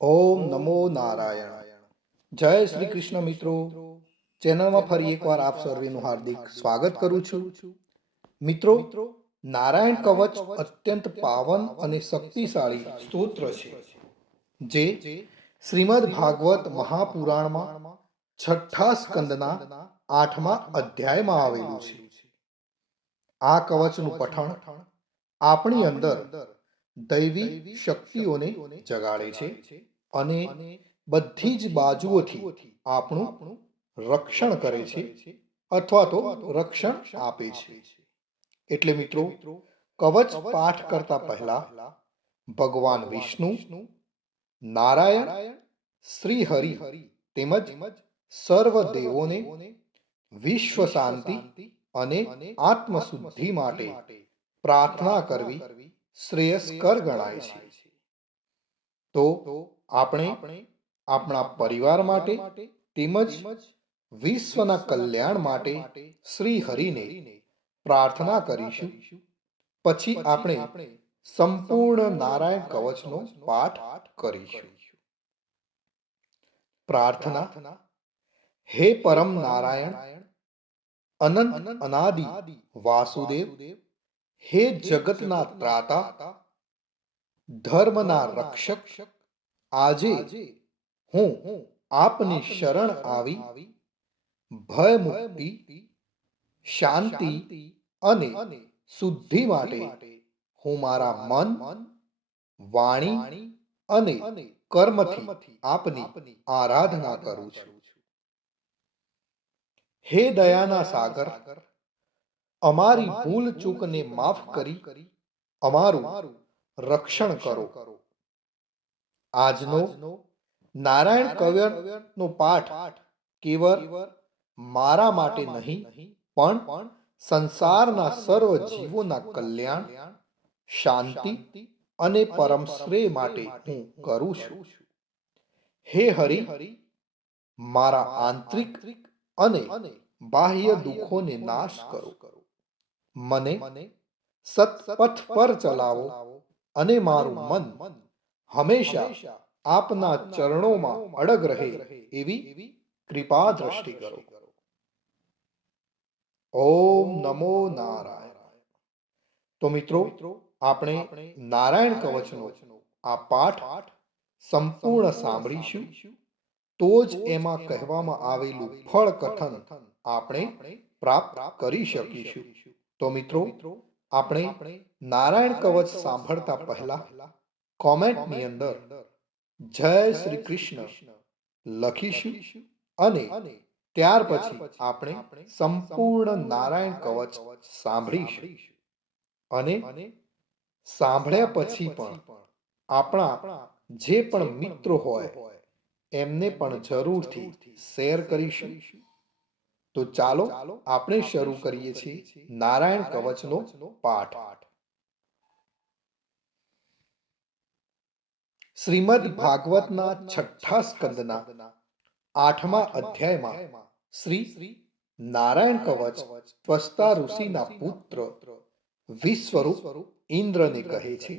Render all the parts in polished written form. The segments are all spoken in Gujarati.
ઓમ નમો નારાયણ. જય શ્રી કૃષ્ણ મિત્રો. ચેનલમાં ફરી એકવાર આપ સર્વેનું હાર્દિક સ્વાગત કરું છું. મિત્રો, નારાયણ કવચ અત્યંત પાવન અને શક્તિશાળી સ્તોત્ર છે જે શ્રીમદ ભાગવત મહાપુરાણમાં છઠ્ઠા સ્કંદના 8મા અધ્યાયમાં આવેલું છે. આ કવચનું પઠણ આપણી અંદર દૈવી શક્તિઓને જગાડે છે અને બધી જ બાજુઓથી આપણું રક્ષણ કરે છે અથવા તો રક્ષણ આપે છે. એટલે મિત્રો, કવચ પાઠ કરતા પહેલા ભગવાન વિષ્ણુ, નારાયણ, શ્રી હરિ તેમજ સર્વ દેવોને વિશ્વ શાંતિ અને આત્મશુદ્ધિ માટે પ્રાર્થના કરવી શ્રેયસ્કર ગણાય છે. તો આપણે આપણા પરિવાર માટે તેમજ વિશ્વના કલ્યાણ માટે શ્રી હરિને પ્રાર્થના કરીશું. પછી આપણે સંપૂર્ણ નારાયણ કવચનો પાઠ કરીશું. પ્રાર્થના. હે પરમ નારાયણ, અનંત અનાદિ વાસુદેવ, હે જગતના ત્રાતા, ધર્મના રક્ષક, આજે હું આપની શરણ આવી ભય મુક્તિ, શાંતિ અને શુદ્ધિ માટે હું મારા મન, વાણી અને કર્મથી આપની આરાધના કરું છું. હે દયાના સાગર, અમારી ભૂલ ચૂકને માફ કરી અમારું રક્ષણ કરો. આજનો નારાયણ કવચનો પાઠ કેવળ મારા માટે નહીં પણ સંસારના સર્વ જીવોના કલ્યાણ, શાંતિ અને પરમ શ્રેય માટે હું કરું છું. હે હરિ, મારા આંતરિક અને બાહ્ય દુઃખોને નાશ કરો. મને સત્પથ પર ચલાવો અને મારું મન હંમેશા આપના ચરણોમાં અડગ રહે એવી કૃપા દ્રષ્ટિ કરો. ઓમ નમો નારાયણ. તો મિત્રો, આપણે નારાયણ કવચનો આ પાઠ સંપૂર્ણ સાંભળીશું, તો જ એમાં કહેવામાં આવેલું ફળ કથન આપણે પ્રાપ્ત કરી શકીશું. તો મિત્રો, આપણે નારાયણ કવચ સાંભળતા પહેલા કોમેન્ટની અંદર જય શ્રી કૃષ્ણ લખીશું અને ત્યાર પછી આપણે સંપૂર્ણ નારાયણ કવચ સાંભળીશું. અને સાંભળ્યા પછી પણ આપણા જે પણ મિત્રો હોય એમને પણ જરૂરથી શેર કરીશું. તો ચાલો આપણે શરૂ કરીએ છીએ નારાયણ કવચનો પાઠ. શ્રીમદ ભાગવતના છઠ્ઠા સ્કંદના 8મા અધ્યાયમાં શ્રી નારાયણ કવચ ત્વષ્ટા ઋષિના પુત્ર વિશ્વરૂપ ઇન્દ્રને કહે છે.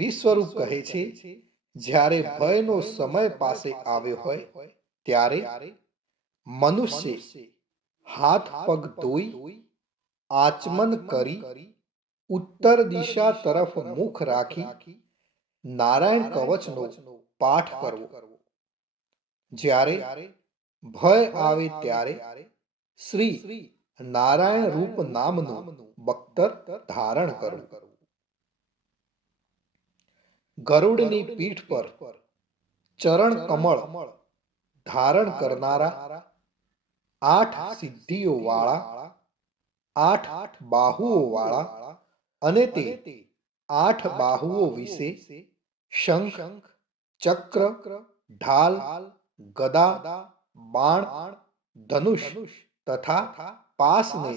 વિશ્વરૂપ કહે છે, જ્યારે ભયનો સમય પાસે આવ્યો હોય ત્યારે મનુષ્ય હાથ પગ ધોઈ આચમન કરી ઉત્તર દિશા તરફ મુખ રાખી નારાયણ કવચનો પાઠ કરવો. જ્યારે ભય આવે ત્યારે શ્રી નારાયણ રૂપ નામનું બખ્તર ધારણ કરવું. ગરુડની પીઠ પર ચરણ કમળ ધારણ કરનારા, 8 સિદ્ધિઓ વાળા, 8 બાહુઓ વાળા અને તે 8 બાહુઓ વિશે શંખ, ચક્ર, ઢાલ, ગદા, બાણ, ધનુષ તથા પાસને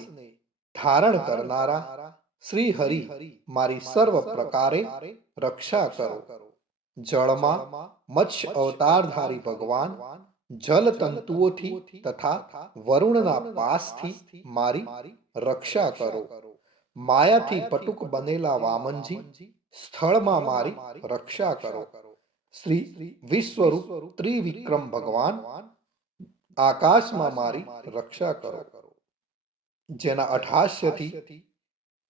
ધારણ કરનારા શ્રી હરિ મારી સર્વ પ્રકારે રક્ષા કરો. જળમાં મત્સ્ય અવતારધારી ભગવાન જલ તંતુઓથી તથા વરુણના પાસથી મારી રક્ષા કરો. માયાથી પટુક બનેલા વામનજી સ્થળમાં મારી રક્ષા કરો. શ્રી વિશ્વરૂપ ત્રિવિક્રમ ભગવાન આકાશમાં મારી રક્ષા કરો. જેના અઠાસ્યથી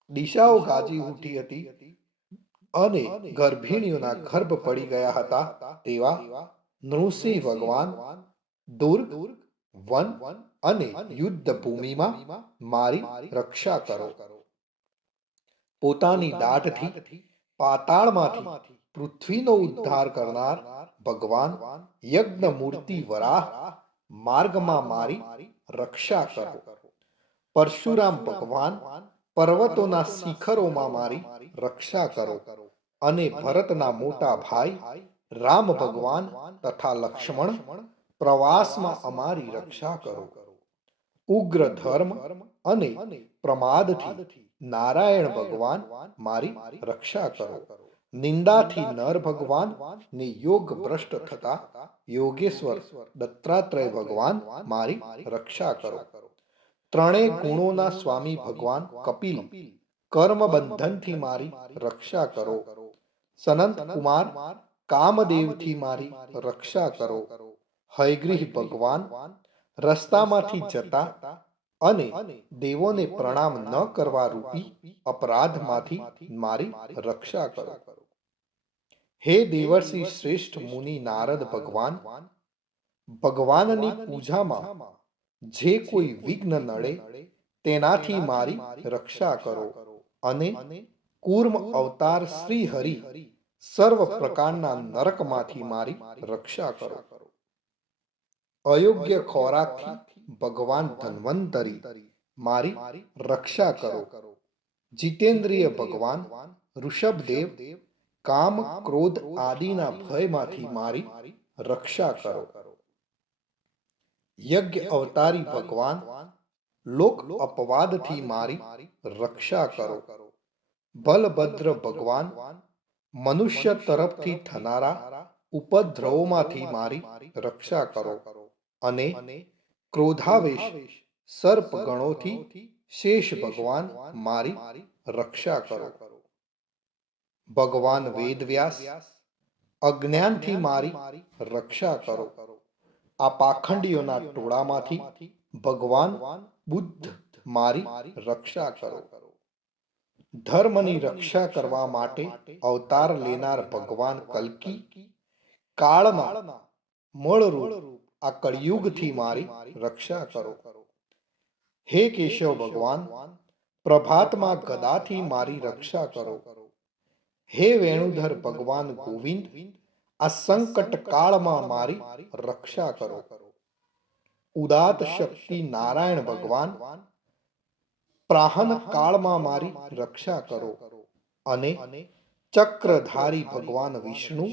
દિશાઓ ગાજી ઉઠી હતી અને ગર્ભિણીઓના ગર્ભ પડી ગયા હતા તેવા નૃસિંહ ભગવાન દુર્ગ, વન અને યુદ્ધ ભૂમિમાં મારી રક્ષા કરો. પોતાની દાઢથી પાતાળમાંથી પૃથ્વીનો ઉદ્ધાર કરનાર ભગવાન યજ્ઞ મૂર્તિ વરાહ માર્ગમાં મારી રક્ષા કરો. પરશુરામ ભગવાન પર્વતોના શિખરોમાં મારી રક્ષા કરો. અને ભરતના મોટા ભાઈ રામ ભગવાન તથા લક્ષ્મણ પ્રવાસમાં અમારી રક્ષા કરો. ઉગ્ર ધર્મ અને પ્રમાદથી નારાયણ ભગવાન મારી રક્ષા કરો. નિંદાથી નર ભગવાન ને યોગ ભ્રષ્ટ થતા યોગેશ્વર દત્તાત્રેય ભગવાન મારી રક્ષા કરો. ત્રણેય ગુણોના સ્વામી ભગવાન કપિલ કર્મ બંધનથી મારી રક્ષા કરો. સનંત કુમાર કામદેવથી મારી રક્ષા કરો. હયગ્રીહ ભગવાન રસ્તામાંથી જતા અને દેવોને પ્રણામ ન કરવા રૂપી અપરાધમાંથી મારી રક્ષા કરો. હે દેવર્ષિ શ્રેષ્ઠ મુનિ નારદ ભગવાન, ભગવાનની પૂજામાં જે કોઈ વિઘ્ન નડે તેનાથી મારી રક્ષા કરો. અને કૂર્મ અવતાર શ્રી હરિ સર્વ પ્રકારના નરકમાંથી મારી રક્ષા કરો. અયોગ્ય ખોરાકથી ભગવાન ધન્વંતરી મારી રક્ષા કરો. જીતેન્દ્રિય ભગવાન ઋષભદેવ કામ ક્રોધ આદિના ભયમાંથી મારી રક્ષા કરો. યજ્ઞ અવતારી ભગવાન લોક અપવાદથી મારી રક્ષા કરો. બલભદ્ર ભગવાન મનુષ્ય તરફથી થનારા ઉપદ્રવોમાંથી મારી રક્ષા કરો. અને ક્રોધાવેશ સર્પ ગણોથી શેષ ભગવાન મારી રક્ષા કરો. ભગવાન વેદવ્યાસ અજ્ઞાનથી મારી રક્ષા કરો. આ પાખંડીઓના ટોળામાંથી ભગવાન બુદ્ધ મારી રક્ષા કરો. ધર્મની રક્ષા કરવા માટે અવતાર લેનાર ભગવાન કલ્કી કાળના મળરૂપ આ કળિયુગથી મારી રક્ષા કરો. હે કેશવ ભગવાન પ્રભાતમાં ગદાથી મારી રક્ષા કરો. હે વેણુધર ભગવાન ગોવિંદ આ સંકટ કાળમાં મારી રક્ષા કરો. ઉદાત શક્તિ નારાયણ ભગવાન પ્રાહન કાળમાં મારી રક્ષા કરો. અને ચક્રધારી ભગવાન વિષ્ણુ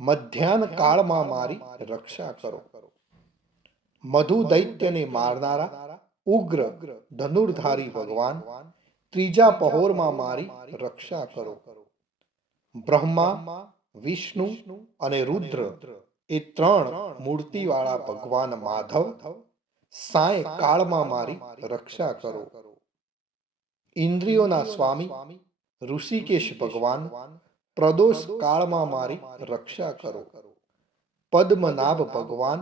મધ્યાહન કાળમાં મારી રક્ષા કરો. મધુ દૈત્યને મારનારા ઉગ્ર ધનુર્ધારી ભગવાન ત્રીજા પહોરમાં મારી રક્ષા કરો. બ્રહ્મા, વિષ્ણુ અને રુદ્ર એ ત્રણ મૂર્તિવાળા ભગવાન માધવ સાય કાળમાં મારી રક્ષા કરો. ઇન્દ્રિયોના સ્વામી ઋષિકેશ ભગવાન પ્રદોષ કાળમાં મારી રક્ષા કરો. પદ્મનાભ ભગવાન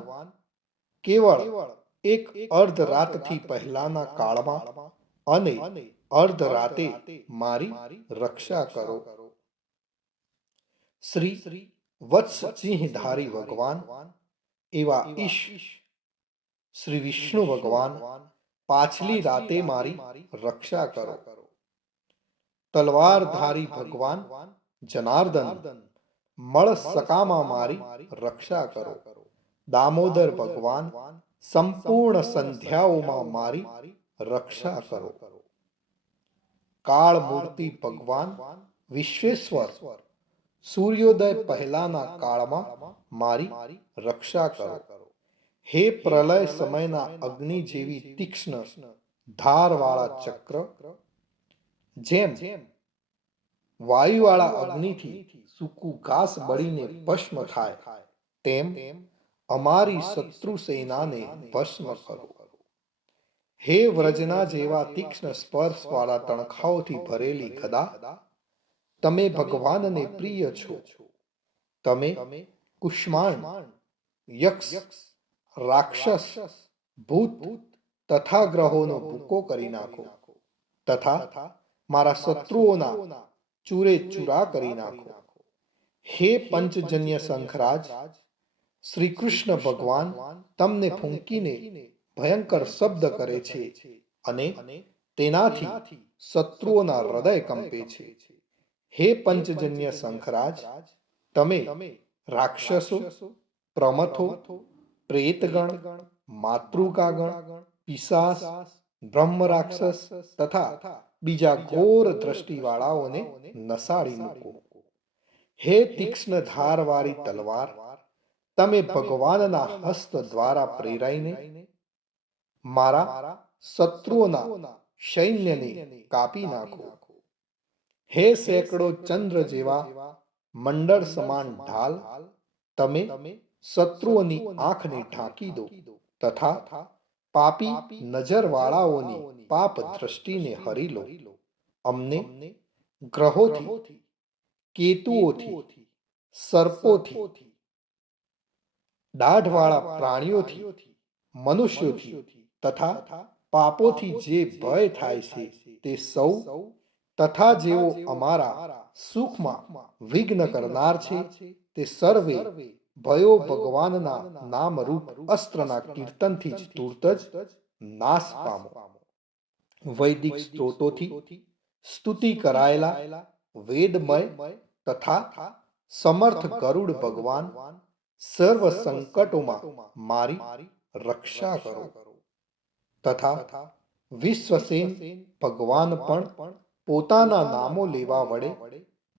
કેવળ એક અર્ધ રાતથી પહેલાના કાળમાં અને અર્ધ રાતે મારી રક્ષા કરો. શ્રી વત્સસિંહધારી ભગવાન એવા ઈશ શ્રી વિષ્ણુ ભગવાન પાછલી રાતે મારી રક્ષા કરો. તલવારધારી ભગવાન જનાર્દન મળ સકામાં મારી રક્ષા કરો. દામોદર ભગવાન સંપૂર્ણ સંધ્યાઓમાં મારી રક્ષા કરો. કાળ મૂર્તિ ભગવાન વિશ્વેશ્વર સૂર્યોદય પહેલાના કાળમાં મારી રક્ષા કરો. હે પ્રલય સમયના અગ્નિ જેવી તીક્ષ્ણ ધારવાળા ચક્ર જેમ વાયુવાળા અગ્નિથી સૂકું ઘાસ બળીને ભસ્મ થાય તેમ અમારી શત્રુ સેનાને ભસ્મ કરો. હે વ્રજના જેવા તીક્ષ્ણ સ્પર્શવાળા તણખાઓથી ભરેલી ગદા તમે ભગવાનને પ્રિય છો. તમે કુષ્માંડ, યક્ષ, રાક્ષસ, ભૂત તથા ગ્રહોનો ભૂકો કરી નાખો તથા મારા શત્રુઓના ચૂરે ચૂરા કરી નાખો. હે પંચજન્ય શંખરાજ, શ્રી કૃષ્ણ ભગવાન તમને ફૂંકીને ભયંકર શબ્દ કરે છે અને તેનાથી શત્રુઓના હૃદય કંપે છે. હે પંચજન્ય શંખરાજ, તમે રાક્ષસો, પ્રમથો, પ્રેતગણ, માતૃકાગણ, પિશાચ, બ્રહ્મ રાક્ષસ તથા બીજા ઘોર દ્રષ્ટિવાળાઓને નસાડી મૂકો. હે તીક્ષ્ણ ધારવાળી તલવાર, તમે ભગવાનના હસ્ત દ્વારા પ્રેરાઈને મારા શત્રુઓના સૈન્યને કાપી નાખો. હે સેંકડો ચંદ્ર જેવા મંડળ સમાન ઢાલ, તમે શત્રુઓની આંખને ઢાંકી દો તથા પાપી નજરવાળાઓની પાપ દ્રષ્ટિને હરી લો. અમને ગ્રહોથી, કેતુઓથી, સર્પોથી, દાઢવાળા પ્રાણીઓથી, મનુષ્યોથી તથા પાપોથી જે ભય થાય છે તે સૌ તથા જેઓ અમારા સુખમાં વિઘ્ન કરનાર છે તે સર્વે ભયો ભગવાનના નામરૂપ અસ્ત્રના કીર્તનથી જ તુરત જ નાશ પામો. વૈદિક સ્ત્રોતોથી સ્તુતિ કરાયેલા વેદમય તથા સમર્થ ગરુડ ભગવાન સર્વ સંકટોમાં મારી રક્ષા કરો તથા વિશ્વસેન ભગવાન પણ પોતાના નામો લેવા વડે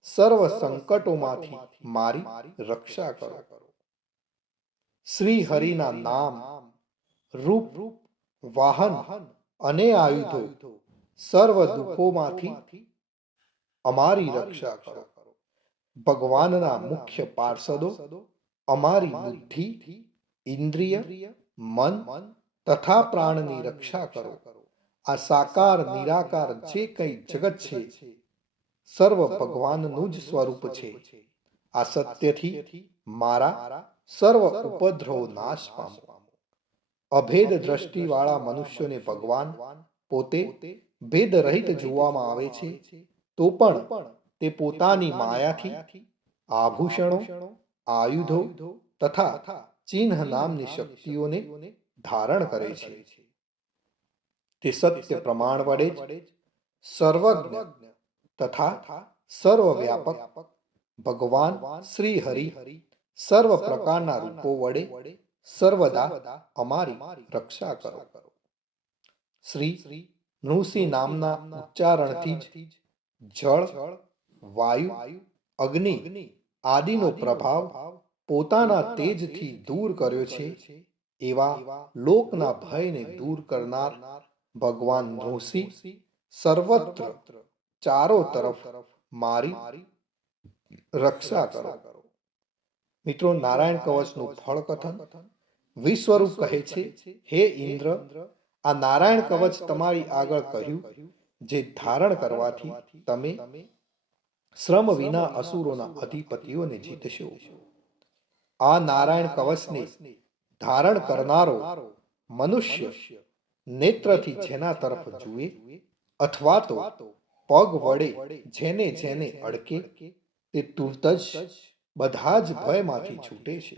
સર્વ સંકટોમાંથી મારી રક્ષા કરો. શ્રી હરિના નામ, રૂપ, વાહન અને આયુધો સર્વ દુઃખોમાંથી અમારી રક્ષા કરો. ભગવાનના મુખ્ય પાર્ષદો અમારી બુદ્ધિ, ઇન્દ્રિય, મન તથા પ્રાણની રક્ષા કરો. આ સાકાર નિરાકાર જે કંઈ જગત છે સર્વ ભગવાનનું જ સ્વરૂપ છે. આ સત્યથી મારા સર્વ ઉપદ્રવો નાશ પામો. અભેદ દ્રષ્ટિવાળા મનુષ્યોને ભગવાન પોતે ભેદ રહિત જોવામાં આવે છે તો પણ તે પોતાની માયાથી આભૂષણો, આયુધો તથા ચિહ્ન નામની શક્તિઓને ધારણ કરે છે. તે સત્ય પ્રમાણ વડે જ સર્વજ્ઞ તથા સર્વવ્યાપક ભગવાન શ્રી હરિ સર્વ પ્રકારના રૂપો વડે સર્વદા અમારી રક્ષા કરો. શ્રી નૃસિંહ નામના ઉચ્ચારણથી જ જળ, વાયુ, અગ્નિ આદિનો પ્રભાવ પોતાના તેજથી દૂર કર્યો છે. એવા લોકના ભયને દૂર કરનાર ભગવાન નૃસિંહ સર્વત્ર ચારો તરફ મારી રક્ષા કરો. મિત્રો, નારાયણ કવચનું ફળ કથન. વિશ્વરૂપ કહે છે, હે ઇન્દ્ર, આ નારાયણ કવચ તમારી આગળ કહ્યું જે ધારણ કરવાથી તમે શ્રમ વિના અસુરોના અધિપતિઓને જીતશો. આ નારાયણ કવચને ધારણ કરનારો મનુષ્ય નેત્રથી જેના તરફ જુએ અથવા તો પગ વડે જેને જેને અડકે તે તુરત જ બધા જ ભયમાંથી છૂટે છે.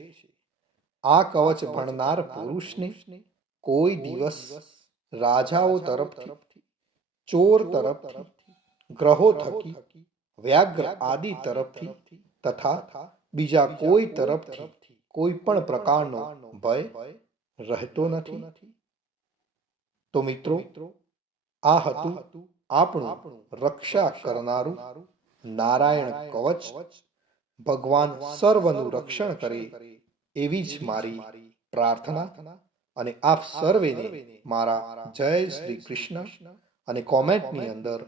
આ કવચ ભણનાર પુરુષને કોઈ દિવસ રાજાઓ તરફથી, ચોર તરફથી, ગ્રહો થકી, વ્યાઘ્ર આદિ તરફથી તથા બીજા કોઈ તરફથી કોઈ પણ પ્રકારનો ભય રહેતો નથી. તો મિત્રો, આ હતું આપણું રક્ષા કરનારું નારાયણ કવચ. ભગવાન સર્વનું રક્ષણ કરે એવી જ મારી પ્રાર્થના. અને આપ સર્વેને મારા જય શ્રી કૃષ્ણ અને કોમેન્ટની અંદર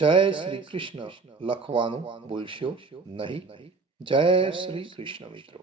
જય શ્રી કૃષ્ણ લખવાનું ભૂલશો નહીં. જય શ્રી કૃષ્ણ મિત્રો.